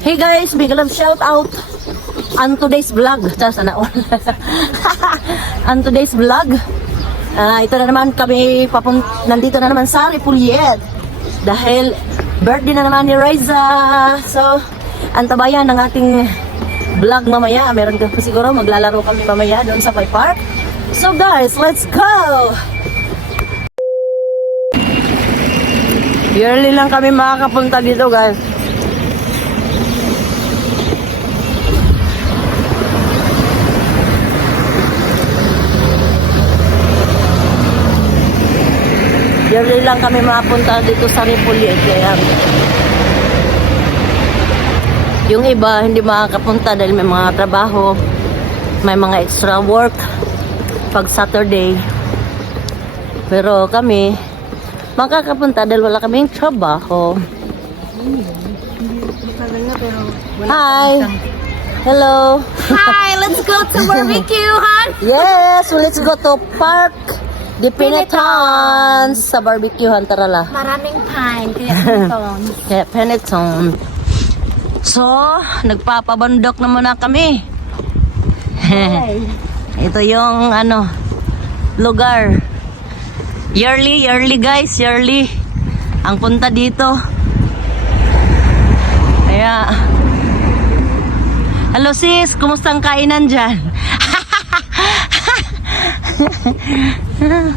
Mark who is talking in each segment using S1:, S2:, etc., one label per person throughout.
S1: Hey guys, big love shout out on today's vlog. Sa sana all. on today's vlog. Ah, ito na naman kami papun nandito na naman sa Ripollet. Dahil birthday na naman ni Riza. So, antabayan ng ating vlog mamaya. Meron ka siguro maglalaro kami mamaya doon sa Pai Park. So guys, let's go! Yearly lang kami makakapunta dito guys. Yearly lang kami makapunta dito sa Ripollet. Kaya yung iba hindi makakapunta dahil may mga trabaho, may mga extra work pag Saturday. Pero kami, makakapunta dahil wala kaming trabaho. Hi! Hello!
S2: Hi, let's go to barbecue, hon.
S1: Yes! Let's go to Park de Penetons sa barbecue Tara
S2: Maraming pine, kaya ito.
S1: Kaya Peneton. So, nagpapabandok na muna kami. Ito yung ano, lugar. Yearly, yearly guys, yearly. Ang punta dito. Kaya, Hello sis, kumusta ang kainan dyan? Ah,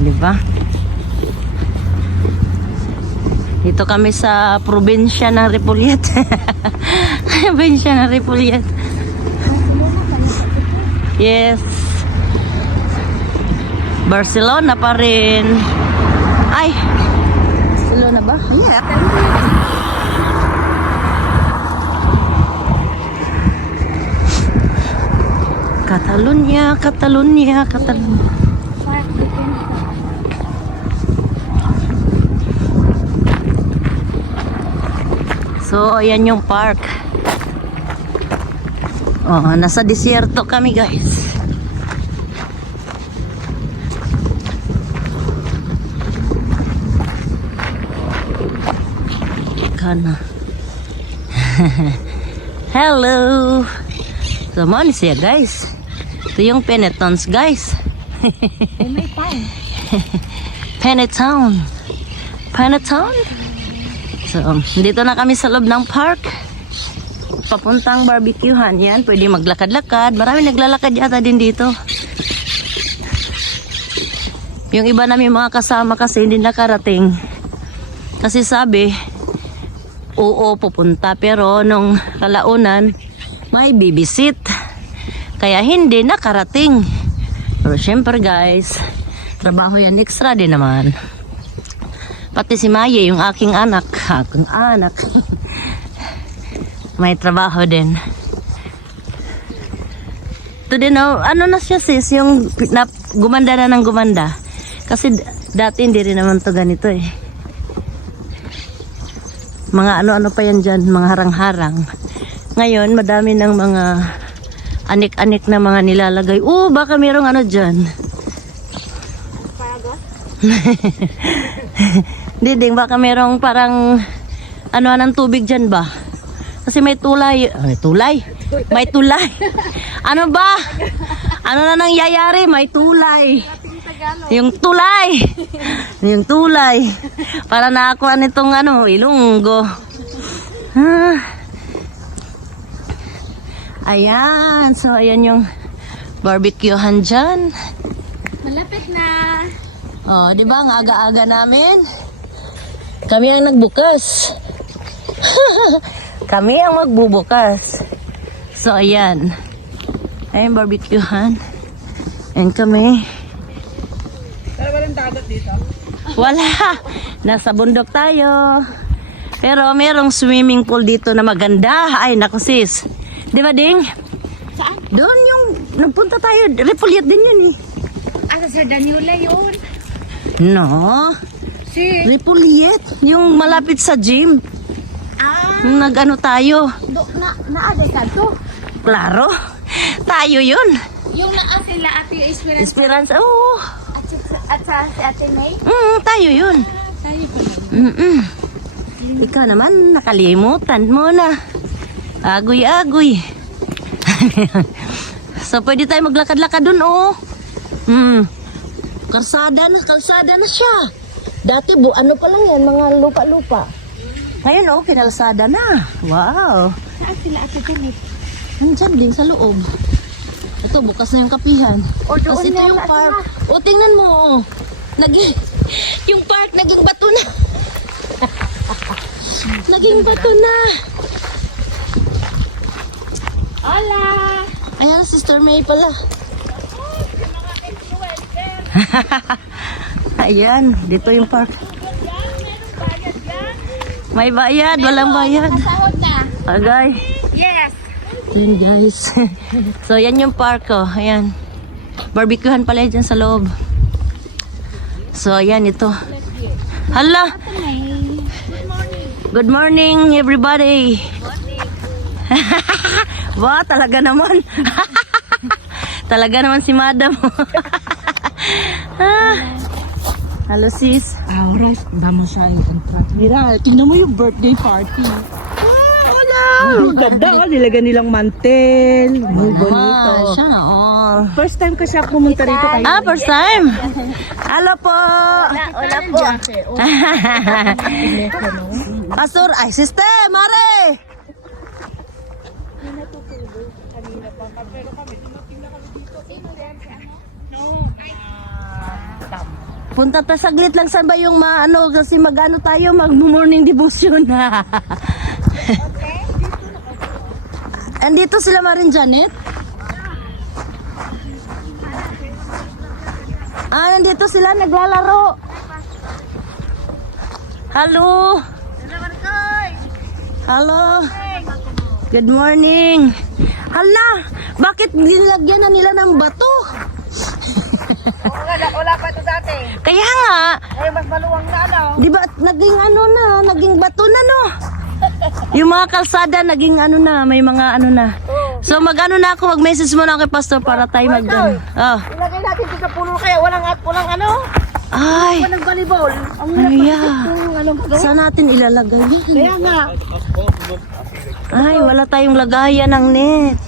S1: di ba? Dito kami sa probinsya ng Ripollet. probinsya ng Ripollet. Yes. Barcelona pa rin. Ay! Barcelona ba? Yeah. Catalonia, Catalonia, Catalonia. So, ayan yung park. Oh, nasa desierto kami, guys. Kana. Hello. So, mo siya, guys. Ito yung Penetons, guys.
S2: may pine.
S1: Penetown. Penetown? So, dito na kami sa loob ng park. Papuntang barbecuehan. Yan, pwede maglakad-lakad. Marami naglalakad yata din dito. Yung iba namin mga kasama kasi hindi nakarating. Kasi sabi, oo, pupunta. Pero nung kalaunan, may bibisit. Kaya hindi nakarating. Pero syempre guys, trabaho yan extra din naman. Pati si Maye, yung aking anak, aking anak, may trabaho din. Ito din, oh, ano na siya sis, yung na, gumanda na ng gumanda. Kasi dati hindi rin naman to ganito eh. Mga ano-ano pa yan dyan, mga harang-harang. Ngayon, madami ng mga anik-anik na mga nilalagay. Oo, baka mayroong ano dyan. Diding, baka merong parang ano ng tubig dyan ba? Kasi may tulay. May tulay? May tulay. ano ba? Ano na nangyayari? May tulay. Yung tulay. Yung tulay. Para nakakuha nitong ano, ilunggo. Ah. Ayan. So, ayan yung barbecuehan dyan.
S2: Malapit na.
S1: Oh, di ba? Ang aga-aga namin. Kami ang nagbukas. Kami ang magbubukas. So, ayan. Ayan, barbecuehan. And kami.
S3: Pero walang dagat dito.
S1: Wala. Nasa bundok tayo. Pero merong swimming pool dito na maganda. Ay, naku sis. Di ba, Ding?
S2: Saan?
S1: Doon yung nagpunta tayo. Repullet din yun eh.
S2: Asa sa Danula yun.
S1: No.
S2: Si...
S1: Repullet. Yung malapit sa gym.
S2: Ah,
S1: Nag-ano tayo.
S2: do, na, naada sa to.
S1: Klaro. Tayo yun.
S2: Yung naa sila Ate Esperanza
S1: Esperanza. Oo.
S2: at, si- at sa si Ate May?
S1: Mm, tayo yun.
S2: Tayo pa.
S1: Mm-mm. Ikaw naman, nakalimutan mo na. Agoy-agoy. so, pwede tayo maglakad-lakad dun, oh. Hmm. Kalsada na, kalsada na siya. Dati, bu ano pa lang yan, mga lupa-lupa. Ngayon, oh, kinalsada na. Wow.
S2: Saan sila Ate May?
S1: Nandyan din sa loob. Ito, bukas na yung kapihan.
S2: O, doon
S1: Tapos ito
S2: na
S1: yung park. O, tingnan mo. oh. Naging, yung park naging bato na. naging bato na.
S2: Hola!
S1: Ayan, Sister May pala. Ayan, dito yung park. May bayad, walang bayad. Agay.
S2: Yes!
S1: Ayan guys. so yan yung park ko. Ayan. Barbecuehan pala dyan sa loob. So ayan ito. Hala!
S2: May.
S1: Good morning everybody! Wow, talaga naman. talaga naman si madam. Ah. Hello sis.
S3: Ahora vamos a encontrar. Mira, tingnan mo yung birthday party.
S1: Hola!
S3: Ang ganda, oh, nilagyan nilang mantel. Muy bonito.
S1: Ah, siya na all.
S3: First time ko siya pumunta rito kayo.
S1: Ah, first time. Hello po.
S2: Wala po.
S1: Pastor, ay sister, mare. Punta ta saglit lang saan ba yung maano kasi magano tayo mag morning devotion na. Andito sila Marin Janet? Ah, nandito sila naglalaro. Hello. Hello. Good morning. Hala, bakit nilagyan na nila ng bato?
S3: Wala, wala pa ito dati.
S1: Kaya nga,
S3: Ay, mas maluwang na ano.
S1: di ba naging ano na, naging bato na no? Yung mga kalsada naging ano na, may mga ano na. So mag-ano na ako, mag-message mo na kay pastor para tayo mag. Oh.
S3: Ilagay natin ito sa puno kaya walang at walang ano.
S1: Ay,
S3: Walang volleyball. Ang yung ano
S1: Saan natin ilalagay yan?
S3: Kaya nga.
S1: Ay, wala tayong lagayan ng net.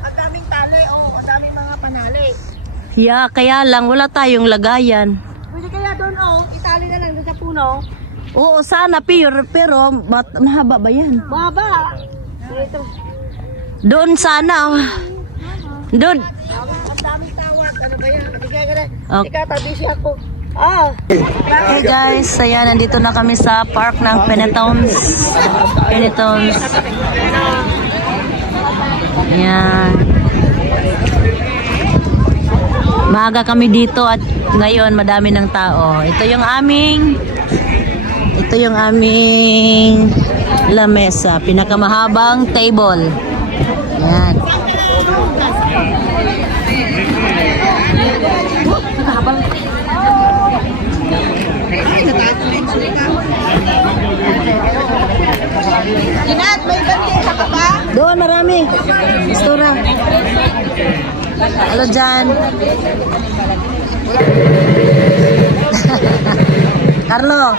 S3: Ang daming tali, oh. Ang daming mga panali.
S1: Yeah, kaya lang wala tayong lagayan.
S3: Pwede kaya doon, oh. Itali na lang doon sa puno.
S1: Oo, sana pero, pero mat, mahaba ba yan?
S3: Baba. Ito.
S1: Doon sana. oh. Doon.
S3: Ang daming tawat. Ano ba yan? Hindi kaya gano'n.
S1: Okay.
S3: Ika, tabi siya ako. Ah.
S1: Hey guys, ayan, nandito na kami sa park ng Penetons. Penetons. Ayan. Maaga kami dito at ngayon madami ng tao. Ito yung aming ito yung aming lamesa, pinakamahabang table. Ayan.
S3: Inat, may bandera ka ba?
S1: Doon marami. Istura. Halo dyan. Carlo.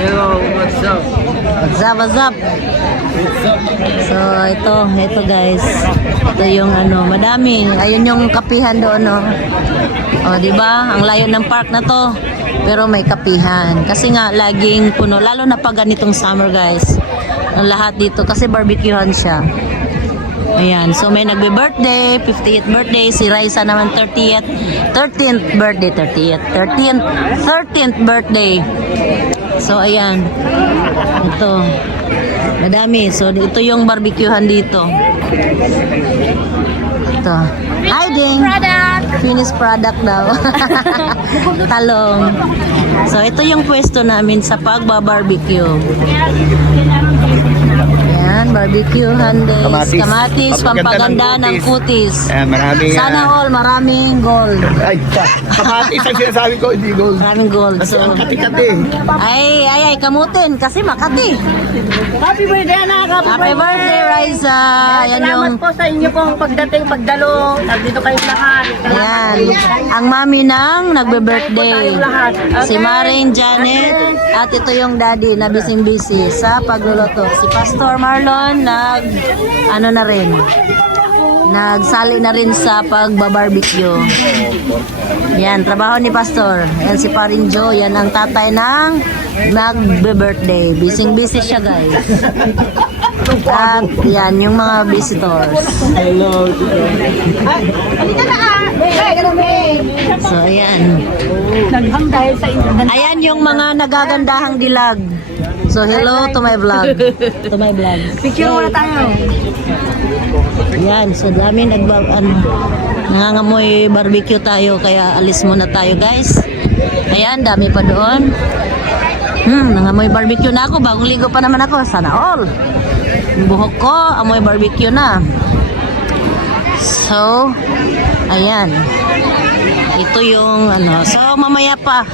S4: Hello, what's up?
S1: What's up, what's up? So, ito, ito guys. Ito yung ano, madami. Ayun yung kapihan doon, no. O, di ba? Ang layo ng park na to. Pero may kapihan. Kasi nga, laging puno. Lalo na pag ganitong summer, guys. Ang lahat dito. Kasi barbecuehan siya. Ayan. So, may nagbe-birthday. 50th birthday. Si Raisa naman 30th. 13th birthday. 30th. 13th. 13th birthday. So, ayan. Ito. Madami. So, ito yung barbecuehan dito. Ito. Hi, Ding.
S2: Product!
S1: Finished product daw. Talong. So, ito yung pwesto namin sa pagbabarbecue. Ayan. Yan, barbecue, handes,
S5: Kamatis.
S1: kamatis, pampaganda ng kutis.
S5: Ayan, maraming...
S1: Sana
S5: ah,
S1: all, maraming gold.
S5: ay, kamatis ang sinasabi ko, hindi gold.
S1: Maraming gold.
S5: Kasi
S1: So,
S5: ang kati-kati.
S1: ay, ay, ay, kamutin kasi Makati.
S2: Happy birthday, anak.
S1: Happy birthday, Raisa. Yan yung,
S2: Salamat po sa inyo pong pagdating, pagdalo. Nandito kayong lahat.
S1: yan, ang mami ng nagbe-birthday.
S2: lahat.
S1: Si Maring Janet at ito yung daddy na bising-busy sa pagluluto. Si Pastor Marlon nag, ano na rin, nagsali na rin sa pagbabarbecue. Yan, trabaho ni Pastor. Yan si Paring Joe, yan ang tatay ng nagbe-birthday. Bising-busy siya guys. At yan, yung mga visitors.
S5: Hello.
S1: So, ayan.
S2: Naghang dahil sa inyo.
S1: Ayan yung mga nagagandahang dilag. So, hello to my vlog. To my vlog.
S2: Picture muna tayo.
S1: Yan, so dami nagba, ano, nangangamoy barbecue tayo, kaya alis muna tayo guys. Ayan, dami pa doon. Hmm, nangamoy barbecue na ako, bagong ligo pa naman ako, sana all. Yung buhok ko, amoy barbecue na. So, ayan. Ito yung ano, so mamaya pa.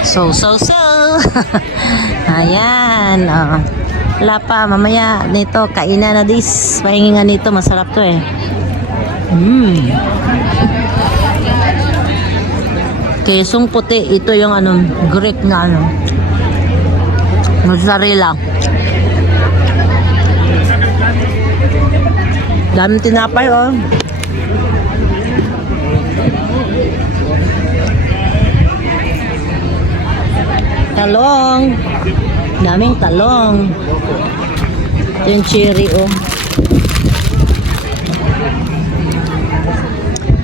S1: So, so, so. ayan, oh. Wala pa, mamaya nito, kainan na this. Pahingingan nito, masarap to eh. Mmm. Kesong puti, ito yung ano, Greek na ano. Mozzarella. Dami tinapay oh. Talong. Daming talong. Ito yung cherry oh.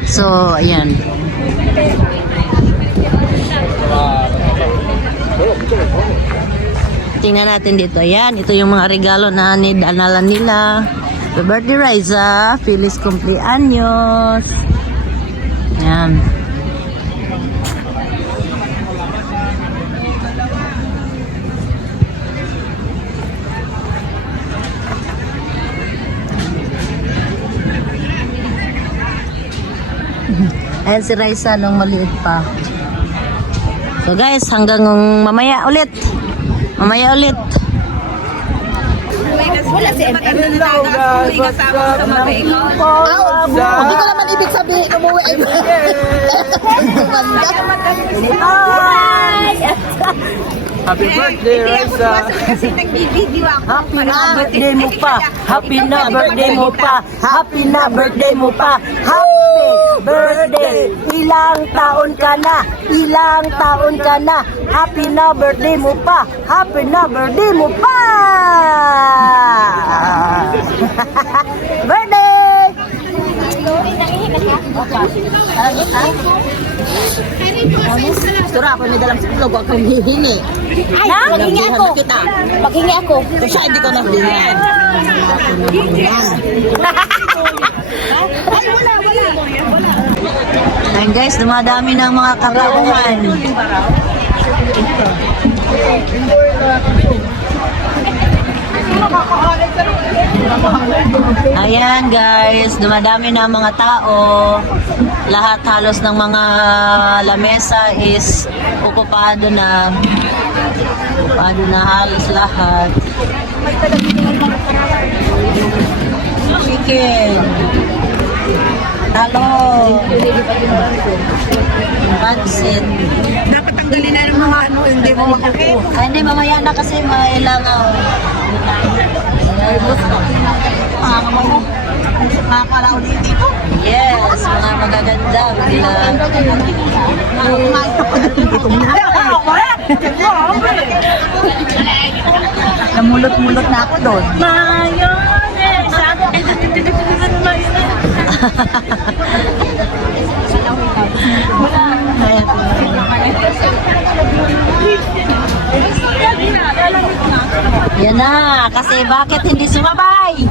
S1: So, ayan. Tingnan natin dito. Ayan, ito yung mga regalo na nidanalan nila. Happy birthday, Riza. Feliz cumpleaños. Ayan. Ayan si Raisa nung maliit pa. So guys, hanggang mamaya ulit. Mamaya ulit.
S3: Hindi ko naman ibig sabihin, umuwi ay
S5: Happy birthday, Raisa.
S1: Happy na birthday mo pa. Happy na birthday mo pa. Happy na birthday mo pa. Happy birthday. Ilang taon ka na. Ilang taon ka na. Happy na birthday mo pa. Happy na birthday mo pa. birthday! Tura ako may dalang siklog, huwag kang hihingi.
S2: Na? Maghingi ako.
S1: kita.
S2: Maghingi ako.
S1: Kasi hindi ko nabihan. Ayan guys, dumadami ng mga katauhan. Ayan guys, dumadami na mga tao. Lahat halos ng mga lamesa is okupado na. Okupado na halos lahat. Chicken. Pansit.
S3: Dapat tanggalin na ng mga ano, hindi mo makakit.
S1: Ay, hindi, mamaya na kasi may langaw.
S3: Makakalaw dito.
S1: Yes, mga magaganda. Mga
S3: Namulot-mulot na ako doon.
S1: Yan na, kasi bakit hindi sumabay?